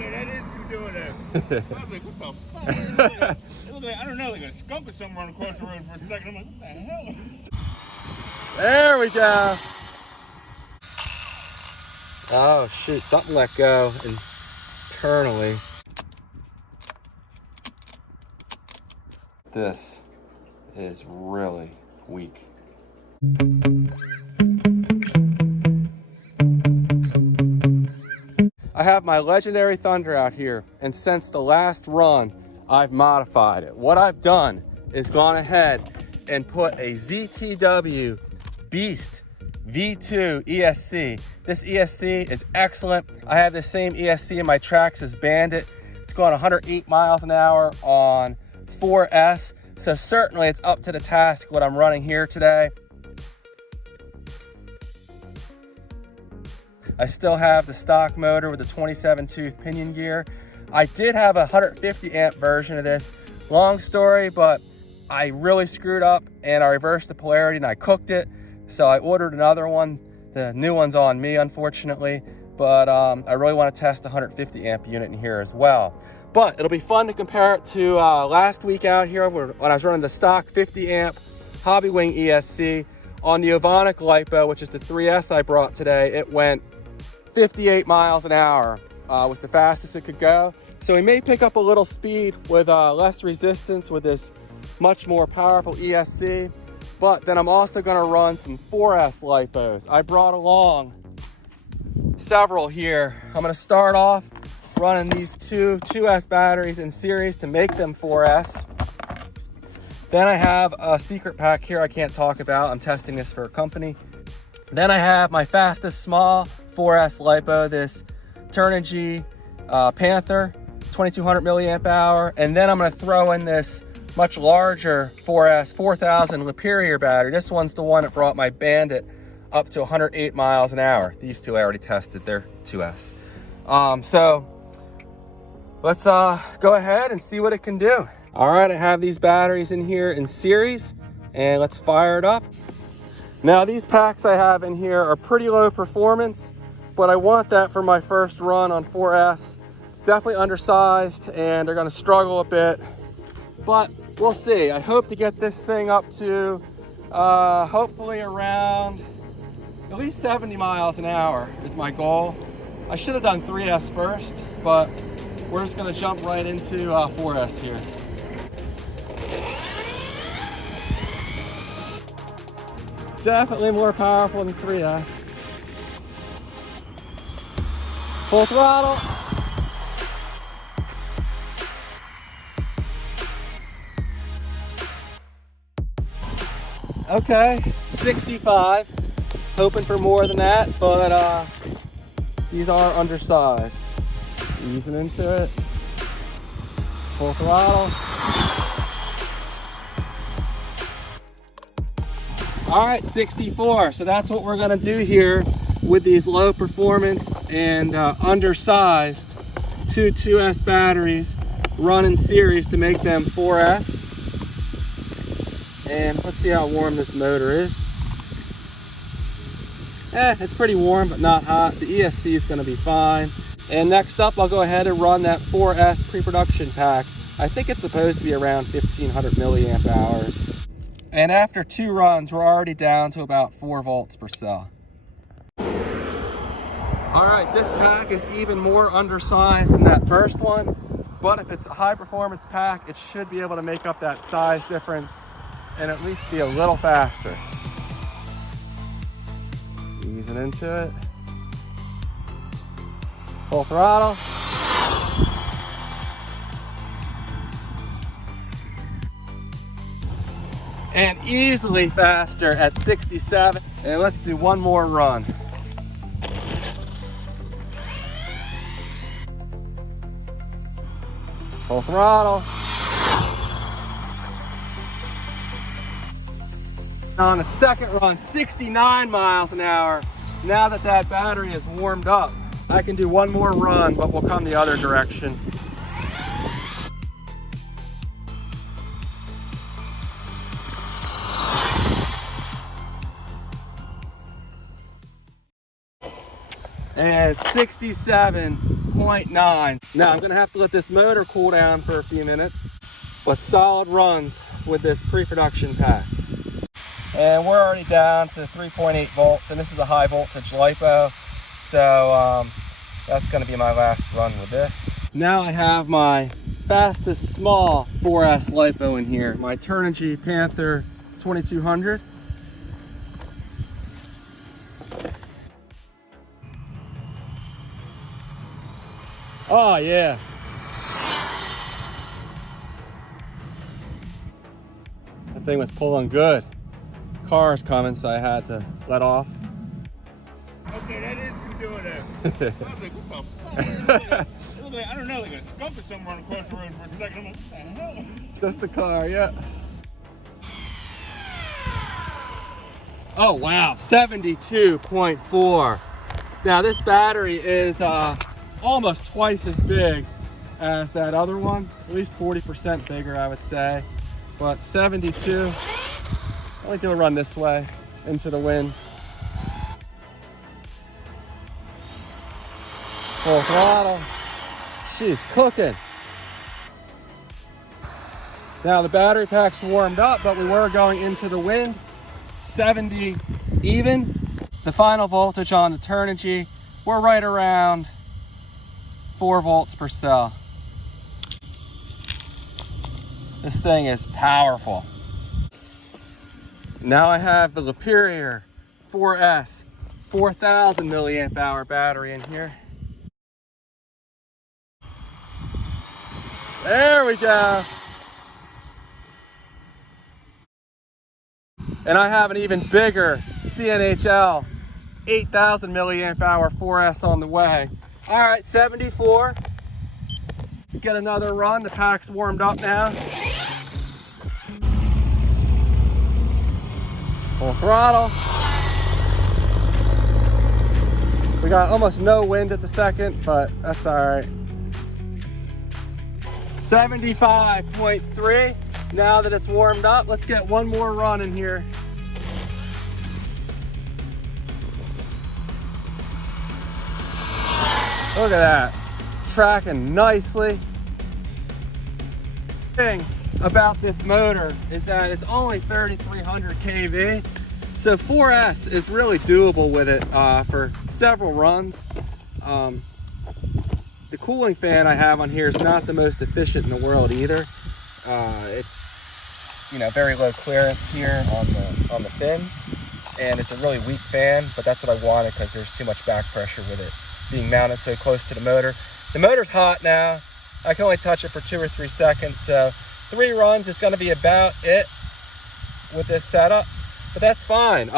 Okay, that is you doing that. I was like, what the fuck? It looked like, I don't know, like a skunk or something running across the road for a second. I'm like, what the hell? There we go. Oh shoot, something let go internally. This is really weak. I have my Legendary Thunder out here, and since the last run, I've modified it. What I've done is gone ahead and put a ZTW Beast V2 ESC. This ESC is excellent. I have the same ESC in my tracks as Bandit. It's going 108 miles an hour on 4S, so certainly it's up to the task what I'm running here today. I still have the stock motor with the 27 tooth pinion gear. I did have a 150 amp version of this. Long story, but I really screwed up and I reversed the polarity and I cooked it. So I ordered another one. The new one's on me, unfortunately, but I really want to test the 150 amp unit in here as well. But it'll be fun to compare it to last week out here when I was running the stock 50 amp Hobby Wing ESC on the Ovonic LiPo, which is the 3S I brought today. It went 58 miles an hour was the fastest it could go. So we may pick up a little speed with less resistance with this much more powerful ESC, but then I'm also gonna run some 4S LiPos. I brought along several here. I'm gonna start off running these two 2S batteries in series to make them 4S. Then I have a secret pack here I can't talk about. I'm testing this for a company. Then I have my fastest small 4S LiPo, this Turnigy Panther, 2200 milliamp hour. And then I'm gonna throw in this much larger 4S 4000 Laegendary battery. This one's the one that brought my Bandit up to 108 miles an hour. These two I already tested, they're 2S. So let's go ahead and see what it can do. All right, I have these batteries in here in series and let's fire it up. Now these packs I have in here are pretty low performance, but I want that for my first run on 4S. Definitely undersized and they're gonna struggle a bit, but we'll see. I hope to get this thing up to hopefully around at least 70 miles an hour is my goal. I should have done 3S first, but we're just gonna jump right into 4S here. Definitely more powerful than 3S. Full throttle. Okay, 65. Hoping for more than that, but these are undersized. Easing into it. Full throttle. All right, 64. So that's what we're gonna do here with these low performance and undersized 2S batteries run in series to make them 4S. And let's see how warm this motor is. It's pretty warm, but not hot. The ESC is gonna be fine. And next up, I'll go ahead and run that 4S pre-production pack. I think it's supposed to be around 1500 milliamp hours. And after 2 runs, we're already down to about 4 volts per cell. All right, this pack is even more undersized than that first one, but if it's a high performance pack, it should be able to make up that size difference and at least be a little faster. Easing into it. Full throttle. And easily faster at 67. And let's do one more run. Full throttle. On the second run, 69 miles an hour. Now that that battery is warmed up, I can do one more run, but we'll come the other direction. And 67 72.9. Now I'm gonna have to let this motor cool down for a few minutes, but solid runs with this pre-production pack. And we're already down to 3.8 volts, and this is a high voltage LiPo. So that's gonna be my last run with this. Now I have my fastest small 4S LiPo in here, my Turnigy Panther 2200. Oh yeah. That thing was pulling good. Car's coming, so I had to let off. Okay, that is doing that. I was like, what the fuck? It looked like, I don't know, like a skunk or something running across the road for a second. I'm like, what the hell? Just the car, yeah. Oh wow, 72.4. Now this battery is almost twice as big as that other one, at least 40% bigger, I would say. But 72. Only do a run this way into the wind. Full throttle. She's cooking. Now the battery pack's warmed up, but we were going into the wind. 70 even. The final voltage on the Turnigy, we're right around 4 volts per cell. This thing is powerful. Now I have the Laegendary 4S 4000 milliamp hour battery in here. There we go. And I have an even bigger CNHL 8000 milliamp hour 4S on the way. All right, 74. Let's get another run. The pack's warmed up now. Full throttle. We got almost no wind at the second, but that's all right. 75.3. Now that it's warmed up, let's get one more run in here. Look at that, tracking nicely. The thing about this motor is that it's only 3,300 kV, so 4S is really doable with it for several runs. The cooling fan I have on here is not the most efficient in the world either. It's very low clearance here on the fins, and it's a really weak fan, but that's what I wanted because there's too much back pressure with it being mounted so close to the motor. The motor's hot now. I can only touch it for 2 or 3 seconds, so 3 runs is going to be about it with this setup, but that's fine.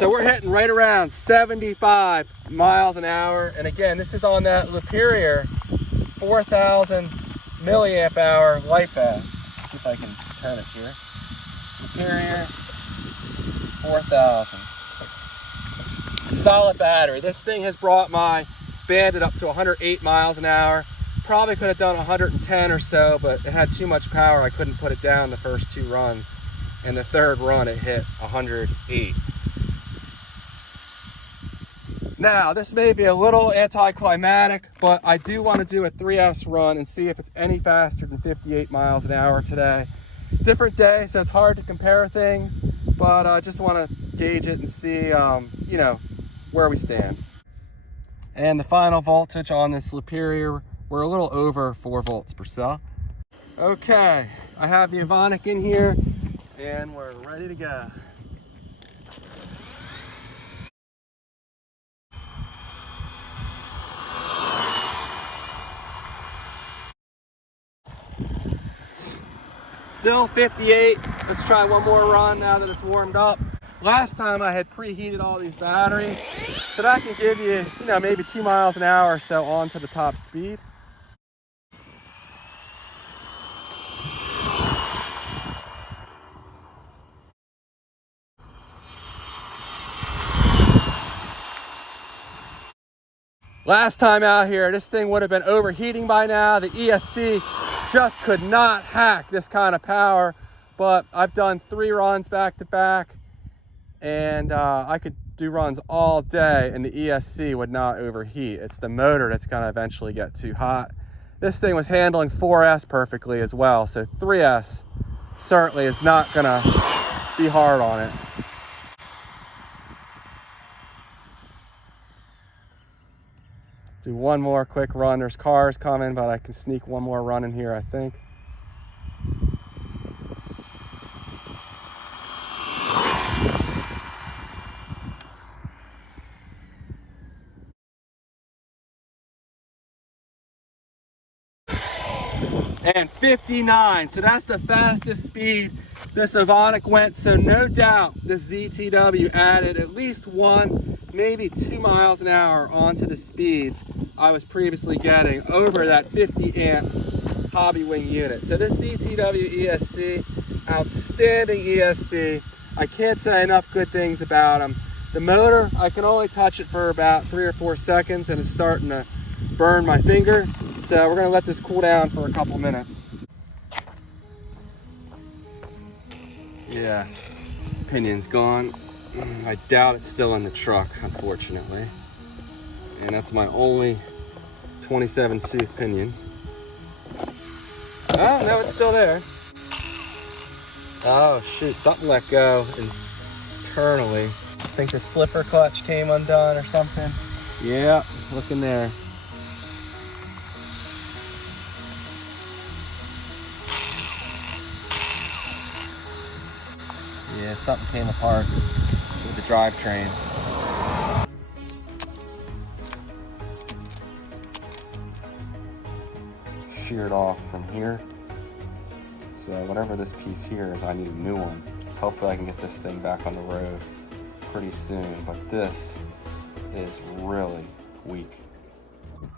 So we're hitting right around 75 miles an hour, and again, this is on that Laegendary 4000 milliamp hour LiPo. See if I can turn it here. Laegendary 4000. Solid battery. This thing has brought my Bandit up to 108 miles an hour. Probably could have done 110 or so, but it had too much power. I couldn't put it down the first 2 runs. And the 3rd run, it hit 108. Now, this may be a little anticlimactic, but I do want to do a 3S run and see if it's any faster than 58 miles an hour today. Different day, so it's hard to compare things, but I just want to gauge it and see, where we stand. And the final voltage on this Laegendary, we're a little over 4 volts per cell. Okay, I have the Avonic in here, and we're ready to go. Still 58. Let's try one more run now that it's warmed up. Last time I had preheated all these batteries, so that can give you, maybe 2 miles an hour or so onto the top speed. Last time out here, this thing would have been overheating by now. The ESC just could not hack this kind of power, but I've done 3 runs back to back, and I could do runs all day and the ESC would not overheat. It's the motor that's gonna eventually get too hot. This thing was handling 4S perfectly as well, so 3S certainly is not gonna be hard on it. Do one more quick run. There's cars coming, but I can sneak one more run in here, I think. And 59, so that's the fastest speed this Evonik went. So no doubt this ZTW added at least 1, maybe 2 miles an hour onto the speeds I was previously getting over that 50 amp hobby wing unit. So this ZTW ESC, outstanding ESC. I can't say enough good things about them. The motor, I can only touch it for about 3 or 4 seconds and it's starting to burn my finger. So we're gonna let this cool down for a couple minutes. Yeah, pinion's gone. I doubt it's still in the truck, unfortunately. And that's my only 27 tooth pinion. Oh, no, it's still there. Oh shoot, something let go internally. I think the slipper clutch came undone or something. Yeah, look in there. Yeah, something came apart with the drivetrain. Sheared off from here. So whatever this piece here is, I need a new one. Hopefully I can get this thing back on the road pretty soon, but this is really weak.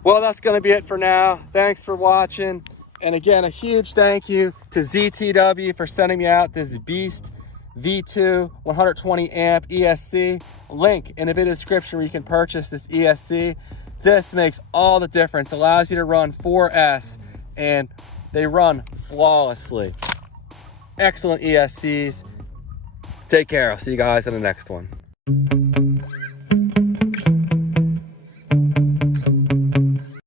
Well, that's gonna be it for now. Thanks for watching. And again, a huge thank you to ZTW for sending me out this beast V2 120 amp ESC. Link in the video description where you can purchase this ESC. This makes all the difference. Allows you to run 4S and they run flawlessly. Excellent ESCs. Take care. I'll see you guys in the next one.